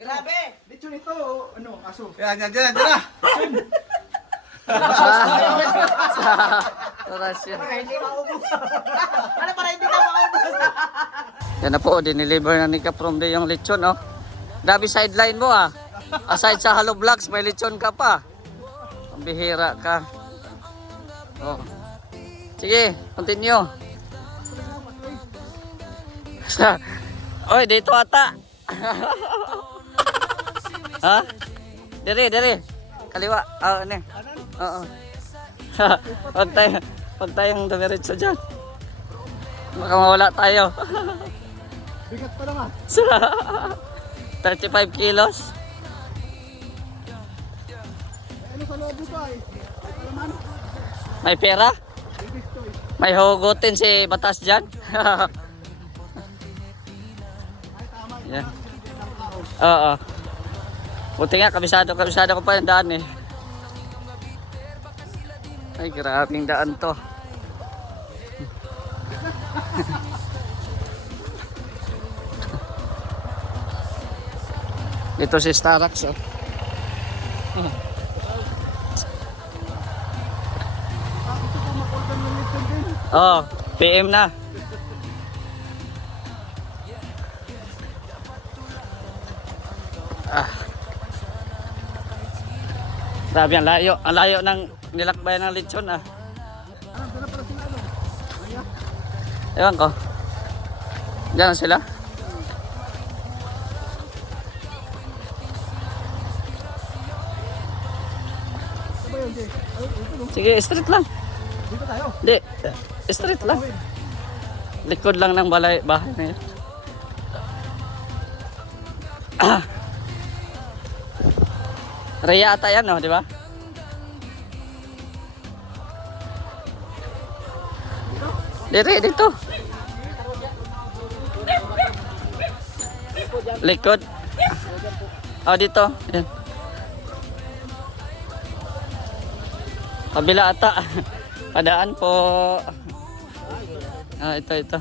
Grabe! Lechon ito, ano, aso. Yan na. Orasyon. Para hindi maubos. Ano para hindi na maubos? Yan na po, dineliver na ni Kaprom de yung lechon, oh. Grabe sideline mo, ah. Aside sa Hello Vlogs, may lechon ka pa. Ang bihira ka. Oh. Sige, continue. Oy, dito ata. Ha? Diri. Kaliwa. Ah, ano? Oo. Huwag tayong dumiretso dyan. Baka mawala tayo. Bigat pa naman. 35 kilos. Ano sa loob ito ay? Alaman? May pera? May hugutin si Batas dyan. Yan. Oo. Buti nga, kabisado ko pa yung daan eh. Ay, grabing daan to. Ito si Starax, oh. Oh, PM na. Grabe, ang layo. Ang layo ng nilakbayan ng lechon, ah. Ewan ko. Diyan sila. Sige, straight lang. Dito tayo. Hindi, straight lang. Likod lang ng bahay na yun. Raya ata yan, no? Di ba? Dito. Likod. Oh, dito. Yan. Kabila ata. Padaan po. Ah, ito.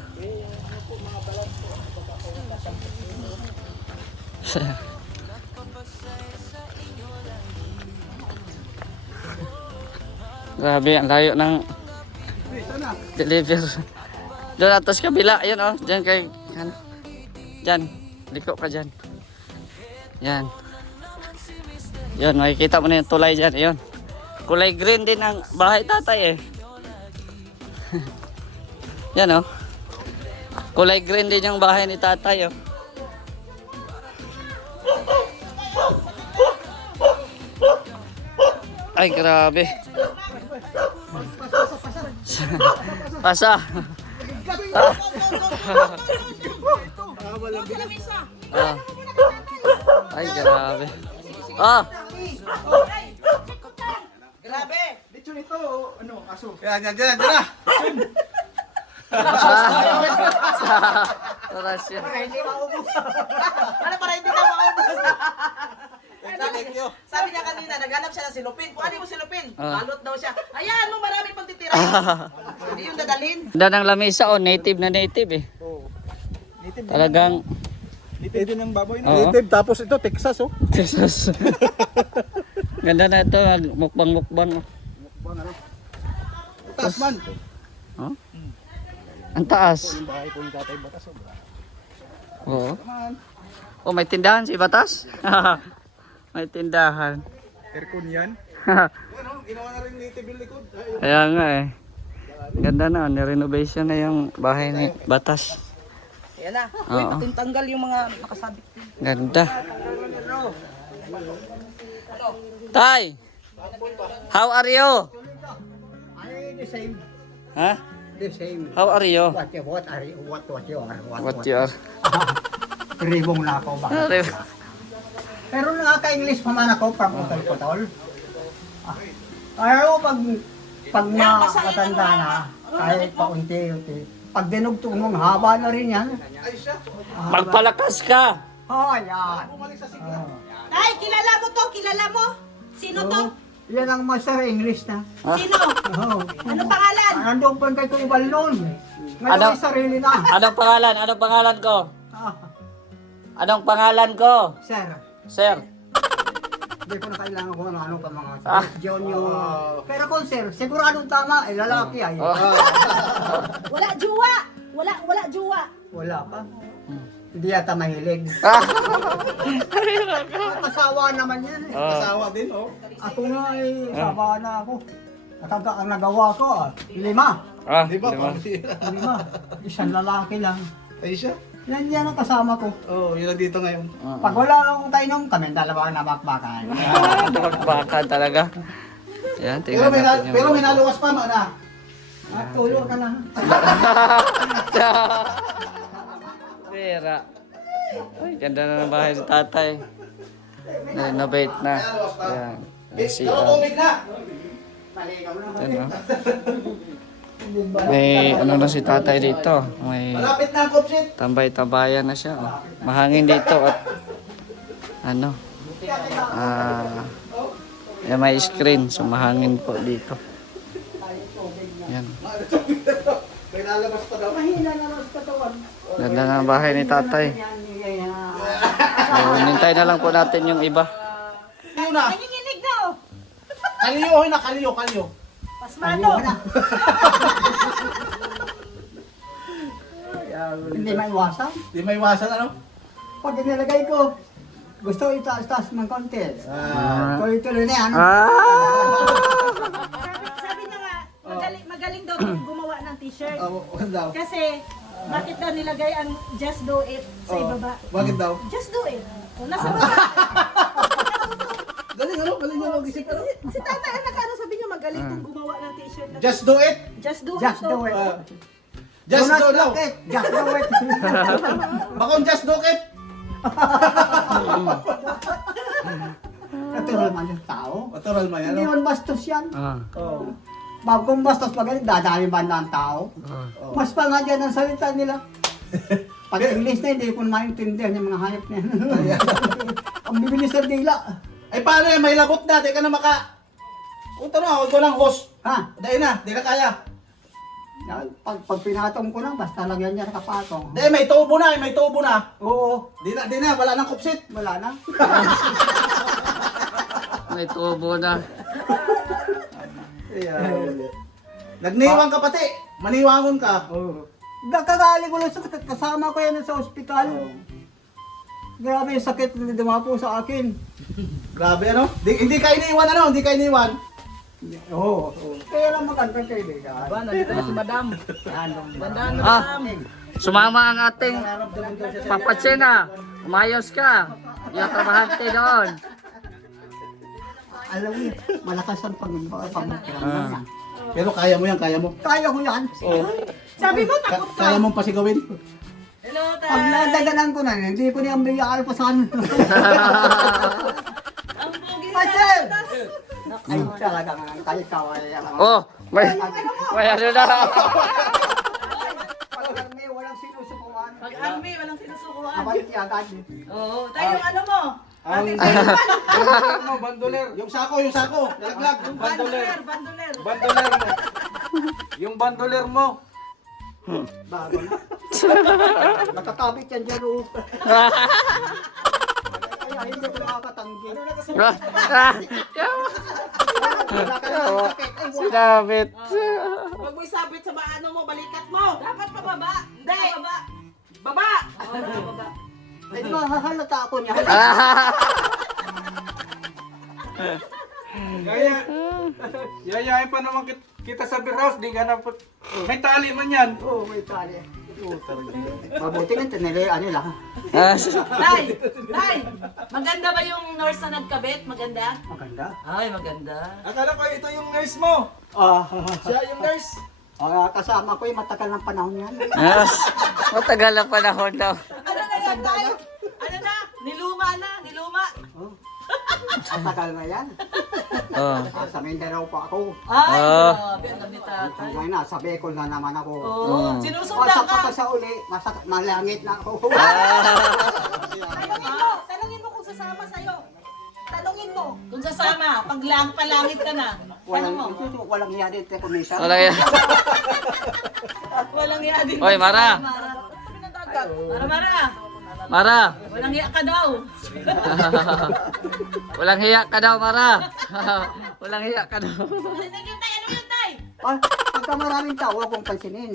Grabe, ang layo ng deliver. Doon atas kabila, yun oh. Diyan kay, yan. Diyan, liko ka dyan. Yan. Yun, makikita mo na yung tulay dyan, yun. Kulay green din ang bahay tatay eh. Yan oh. Kulay green din yung bahay ni tatay oh. Ay, grabe. Pasa. Ah. Ay, grabe. Ah. Grabe! Lechon ito, ano, aso. Yan na. Orasyon. Para hindi maubos. Ano para hindi na maubos? Sabi niya kanina, naghanap siya ng silupin. Kung ano mo silupin, balot daw siya. Ayan mo, marami pang titira. Hindi yung dadalhin. Ganda ng lamesa oh, native eh. Native din. Talagang Native din ang baboy. Oo. Native, tapos ito, Texas, oh. Jesus. Ganda na ito, mukbang. Bang, ano? Taas man. Oh? Ang taas. Yung bahay po yung tatay Batas, oh. Oo. Naman. Oh, may tindahan si Batas. May tindahan. Aircon yan. Yan, oh, ginawa na rin native yung likod. Ay, Kaya nga eh. Ganda na, ni-renovation na yung bahay ni Batas. Ayan na. Uy, Oo. patintanggal yung mga nakasabit. Ganda. Tay! How are you? The same. Ha? The same. How are you? What you are? What you are? Ribong na ako ba? Pero nakaka-English pa man ako from Utol-Putol. Pero pag makatanda na, kahit paunti-unti, pag dinugtong mong haba na rin yan. Magpalakas ka! Oh, yan. Tay, kilala mo to? Kilala mo? Sino to? Yan ang master English na. Sino? Oh. Ano pangalan? Nandun pa kay Kuya Balnon. Ngayon Ano? ay sarili na. Anong pangalan? Anong pangalan ko? Ah, Anong pangalan ko? sir. Sir. Hindi ko na kailangan kung ano pa mga junior. Pero kung sir, siguradong tama, lalaki ay. Wala juwa. Wala juwa. Wala pa. Hindi yata mahilig. Kasawa naman yan eh. Asawa din, oh. Ako nga eh, sawa na ako. At ang nagawa ko, 5. Di ba? Diba? Pambira. 5. Isang lalaki lang. Ay siya. Yan ang kasama ko. Oh, yun na dito ngayon. Pag wala akong kainom, kami dalawa ang nabakbakan. Baka talaga. Yan, tingnan natin yung... Pero may naluwas pa, mana. Tulo ka lang. Pera. Ay, ganda na ng bahay ni tatay. Na-bait na. Yan. Pero tubig na. Yan, no? May ano na si tatay dito. May Malapit na ang kupsit. tambay-tambayan na siya. Oh. Mahangin dito at ano. May screen. So mahangin po dito. Yan. May lalabas pa daw. Mahina na lang sa katawan. Ganda na ang bahay ni tatay. So, nintay na lang po natin yung iba. Kaliyo na. Nanginginig na oh. Kaliyo, hoy na. Kaliyo. Pasmano. Hindi maiwasan. Di may iwasan, ano? Pag inilagay ko, gusto itaas-taas ng konti. Tuloy-tuloy na yan. Sabi niya nga, magaling daw gumawa ng t-shirt. Ano daw? Kasi, bakit daw nilagay ang just do it sa ibaba? Bakit daw? Just do it. O, nasa baba. Galing, ano? Galing, ano? Gising ka, no? Si tatay, anak, ano sabi niya, magaling kong gumawa ng t-shirt. Just do it. Just do Just it. do it. Just Do not do daw. look it. Just do it. Bakong just do it. Natural man yung tao. Matural man yan, Hindi no? man bastos yan. Oh. Kung bastos pa ganun, dadami ba na ang tao? Mas pa nga dyan ang salita nila. Pag English na, hindi ko maintindihan yung mga hayop na yan. Ang bibilis ng dila. Ay, paano yan? May labot na. Di ka na maka... Punta na, huwag ko lang host. Ha? Dahil na, di na kaya. Yan, pag pinatong ko lang, basta lagyan niya nakapatong. Dahil may tubo na, may tubo na. Oo, Di na, wala nang kupsit. wala na. May tubo na. Nagniwang ka pati. Maniwangon ka. Oo. Nakakali ko lang sa kasama ko yan sa ospital. Grabe yung sakit na dumapo sa akin. Grabe, ano? Hindi ka iniwan, ano? Hindi ka iniwan. Oo. Kaya lang maganda kaibigan. Nandito na si madam. Dandan na Ah, sumama ang ating Papachena. Umayos ka. Yung trabahante doon. Alam mo, malakas ang pagmamahal. Pero kaya mo yan, kaya mo. Kaya ko yan. Sabi mo, takot ka. Kaya mong pasigawin. Hello, tay. Pag nadaganan ko na, hindi ko niyang bigyan pa sa kanila. Ang pogi na. Pasel! Ay, talaga nga, kahit kaway. Oh, may ano na. Pag may walang sinusukuhan. Pag army, walang sinusukuhan. Abalik agad. Oo, tayo yung ano mo. Bandoler. Yung sako. Nalaglag. Bandoler. Bandoler mo. Yung bandoler mo. Bago na. Nakakabit yan dyan, oh. Kaya hindi ko makakatanggi. Sinabit. Huwag mo isabit sa ano mo, balikat mo. Dapat pababa. Hindi. Baba. Baba. Ay, di ba, hahalata ako niya. Kaya, yayain pa naman kita sa beer house, di ka na po. May tali man yan. Oo, may tali. Mabuti nga, tinilian nila. Tay, maganda ba yung nurse na nagkabit? Maganda? Maganda. Ay, maganda. Akala ko ito yung nurse mo. Siya yung nurse. Kasama ko yung matagal ng panahon yan. Yes. Matagal na panahon daw. Ano na yan, tay? Ano na? Niluma. Matagal na yan. Oh. Sa Mindanao pa ako. Ay, Ah. grabe. Ang dami tatay. Ngayon na, sa Bicol na naman ako. Oo, sinusundan Pasok ka. pa sa uli, malangit na ako. Tanungin mo kung sasama sa'yo. Tanungin mo. Kung sasama, pag palangit ka na. Tanong mo. Walang hiya dito kung may Wala yan. Walang yan din. Oy, Mara. Mara. Mara. Walang hiya ka daw. Walang hiya ka daw, Mara. Walang hiya ka daw. Thank you, Tay. Ano yun, Tay? Ah, pagka maraming tao, akong pansinin.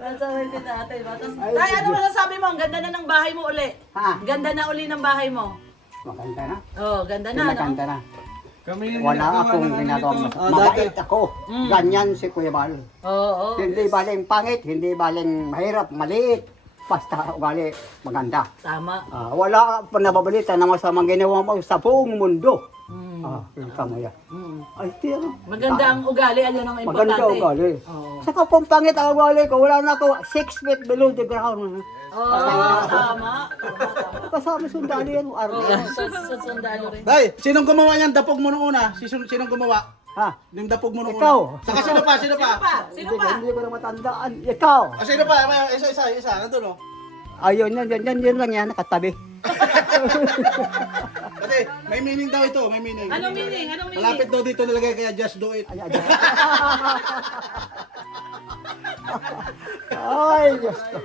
Masaway si tatay. Tay, ano masasabi mo? Ang ganda na ng bahay mo uli. Ha? Ganda na uli ng bahay mo. Maganda na. Oh, ganda na, no? Maganda na. Kami yung Wala ginagawa akong ng ano ginagawa. nito. Mabait ako. Ganyan si Kuya Bal. Oo. Hindi baling pangit, hindi baling mahirap, maliit. Basta ugali, maganda. Tama. Wala pa nababalita na masamang ginawa mo sa buong mundo. Mm. Yung kamaya. Mm. Ay, tiyan. Maganda ang ugali. Ayun ang Maganda importante. ugali. Oo. Saka kung pangit ang ugali ko, wala na ako 6 feet below the ground. Oo, tama. Tama. Kasama sundali yan, army. Oo, sa sundalo rin. Day, sinong gumawa niyan? Dapog mo nung una? Sinong gumawa? Ha? Yung dapog mo nung Ikaw. una? Saka sino pa? Sino pa? Sino pa? Hindi ko na matandaan. Ikaw. Sino pa? Isa. Nandun, oh. Ayun, yan lang yan, nakatabi. Kasi, may meaning daw ito. May meaning. Anong meaning? Anong meaning? Malapit daw dito nilagay kaya just do it. Ay, Diyos ko.